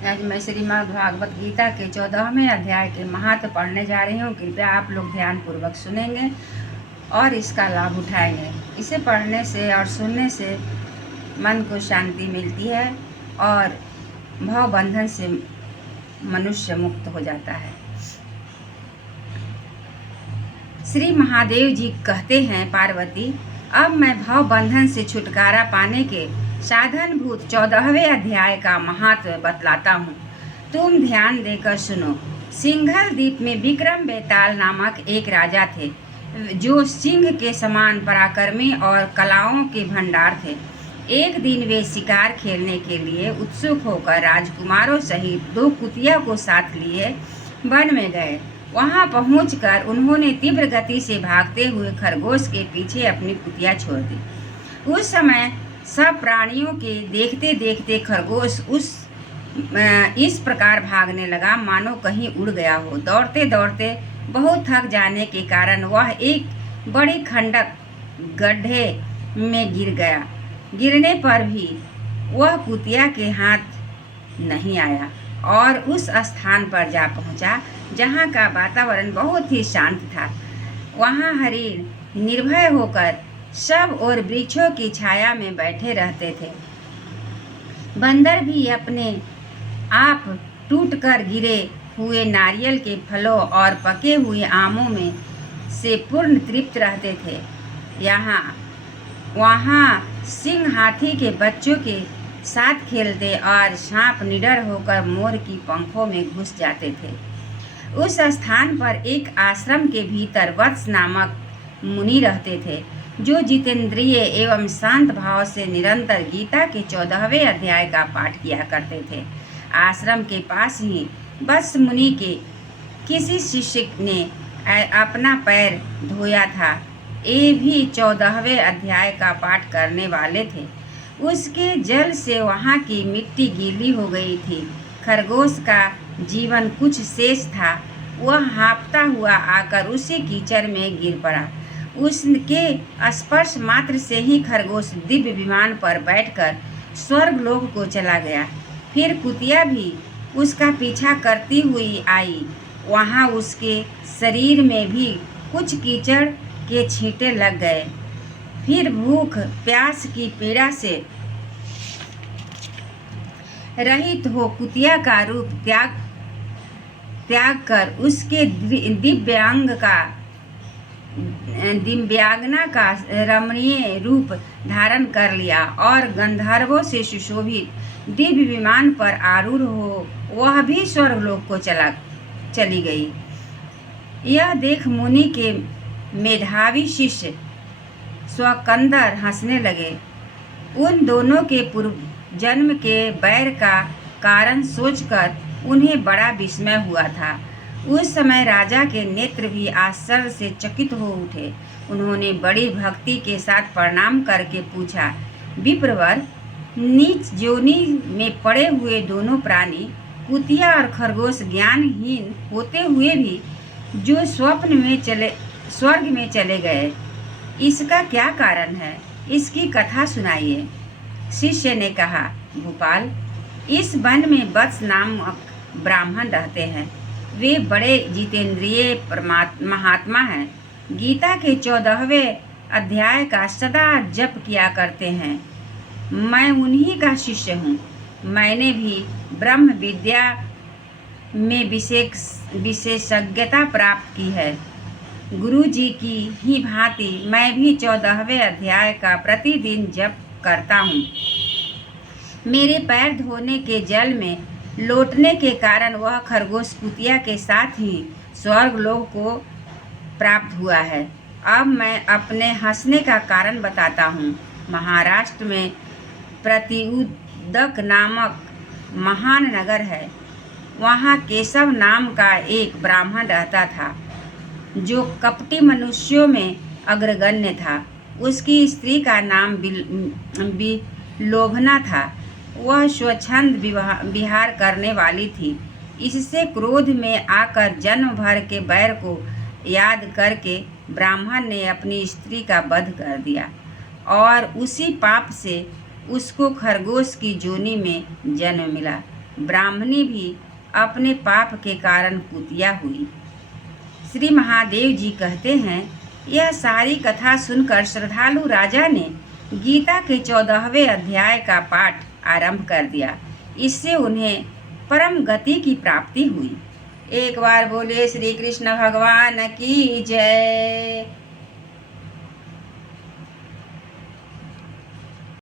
आज मैं श्रीमद् भागवत गीता के 14वें अध्याय के महत्व पढ़ने जा रही हूँ। कृपया आप लोग ध्यानपूर्वक सुनेंगे और इसका लाभ उठाएंगे। इसे पढ़ने से और सुनने से मन को शांति मिलती है और भव बंधन से मनुष्य मुक्त हो जाता है। श्री महादेव जी कहते हैं, पार्वती, अब मैं भव बंधन से छुटकारा पाने के साधनभूत 14वें अध्याय का महत्व बतलाता हूँ। तुम ध्यान देकर सुनो। सिंघल द्वीप में विक्रम बेताल नामक एक राजा थे, जो सिंह के समान पराक्रमी और कलाओं के भंडार थे। एक दिन वे शिकार खेलने के लिए उत्सुक होकर राजकुमारों सहित 2 कुतिया को साथ लिए वन में गए। वहां पहुंचकर उन्होंने तीव्र गति से भागते हुए खरगोश के पीछे अपनी कुतिया छोड़ दी। उस समय सब प्राणियों के देखते देखते खरगोश इस प्रकार भागने लगा मानो कहीं उड़ गया हो। दौड़ते दौड़ते बहुत थक जाने के कारण वह एक बड़ी खंडक गड्ढे में गिर गया। गिरने पर भी वह कुतिया के हाथ नहीं आया और उस स्थान पर जा पहुंचा जहां का वातावरण बहुत ही शांत था। वहां हरिण निर्भय होकर सब और वृक्षों की छाया में बैठे रहते थे। बंदर भी अपने आप टूटकर गिरे हुए नारियल के फलों और पके हुए आमों में से पूर्ण तृप्त रहते थे। वहाँ सिंह हाथी के बच्चों के साथ खेलते और सांप निडर होकर मोर की पंखों में घुस जाते थे। उस स्थान पर एक आश्रम के भीतर वत्स नामक मुनि रहते थे, जो जितेंद्रिय एवं शांत भाव से निरंतर गीता के 14वें अध्याय का पाठ किया करते थे। आश्रम के पास ही वत्स मुनि के किसी शिष्य ने अपना पैर धोया था। ये भी 14वें अध्याय का पाठ करने वाले थे। उसके जल से वहाँ की मिट्टी गीली हो गई थी। खरगोश का जीवन कुछ शेष था। वह हाँफता हुआ आकर उसी कीचड़ में गिर पड़ा। उसके स्पर्श मात्र से ही खरगोश दिव्य विमान पर बैठकर स्वर्ग लोक को चला गया। फिर कुतिया भी उसका पीछा करती हुई आई। वहाँ उसके शरीर में भी कुछ कीचड़ के छींटे लग गए। फिर भूख प्यास की पीड़ा से रहित हो कुतिया का रूप त्याग कर उसके दिव्यांगना का रमणीय रूप धारण कर लिया और गंधर्वों से सुशोभित दिव्य विमान पर आरूढ़ हो वह भी स्वर्गलोक को चली गई। यह देख मुनि के मेधावी शिष्य स्वकंदर हंसने लगे। उन दोनों के पूर्व जन्म के बैर का कारण सोचकर उन्हें बड़ा विस्मय हुआ था। उस समय राजा के नेत्र भी आश्चर्य से चकित हो उठे। उन्होंने बड़ी भक्ति के साथ प्रणाम करके पूछा, विप्रवर, नीच योनि में पड़े हुए दोनों प्राणी कुतिया और खरगोश ज्ञानहीन होते हुए भी जो स्वर्ग में चले गए, इसका क्या कारण है? इसकी कथा सुनाइए। शिष्य ने कहा, भूपाल, इस वन में वत्स नामक ब्राह्मण रहते हैं। वे बड़े जितेंद्रिय महात्मा हैं। गीता के 14वें अध्याय का सदा जप किया करते हैं। मैं उन्हीं का शिष्य हूँ। मैंने भी ब्रह्म विद्या में विशेषज्ञता प्राप्त की है। गुरु जी की ही भांति मैं भी 14वें अध्याय का प्रतिदिन जप करता हूँ। मेरे पैर धोने के जल में लौटने के कारण वह खरगोश कुतिया के साथ ही स्वर्ग लोक को प्राप्त हुआ है। अब मैं अपने हंसने का कारण बताता हूँ। महाराष्ट्र में प्रतिउदक नामक महान नगर है। वहाँ केशव नाम का एक ब्राह्मण रहता था, जो कपटी मनुष्यों में अग्रगण्य था। उसकी स्त्री का नाम विलोभना था। वह स्वच्छंद विहार करने वाली थी। इससे क्रोध में आकर जन्म भर के बैर को याद करके ब्राह्मण ने अपनी स्त्री का वध कर दिया और उसी पाप से उसको खरगोश की जोनी में जन्म मिला। ब्राह्मणी भी अपने पाप के कारण कुतिया हुई। श्री महादेव जी कहते हैं, यह सारी कथा सुनकर श्रद्धालु राजा ने गीता के 14वें अध्याय का पाठ आरंभ कर दिया। इससे उन्हें परम गति की प्राप्ति हुई। एक बार बोले श्री कृष्ण भगवान की जय।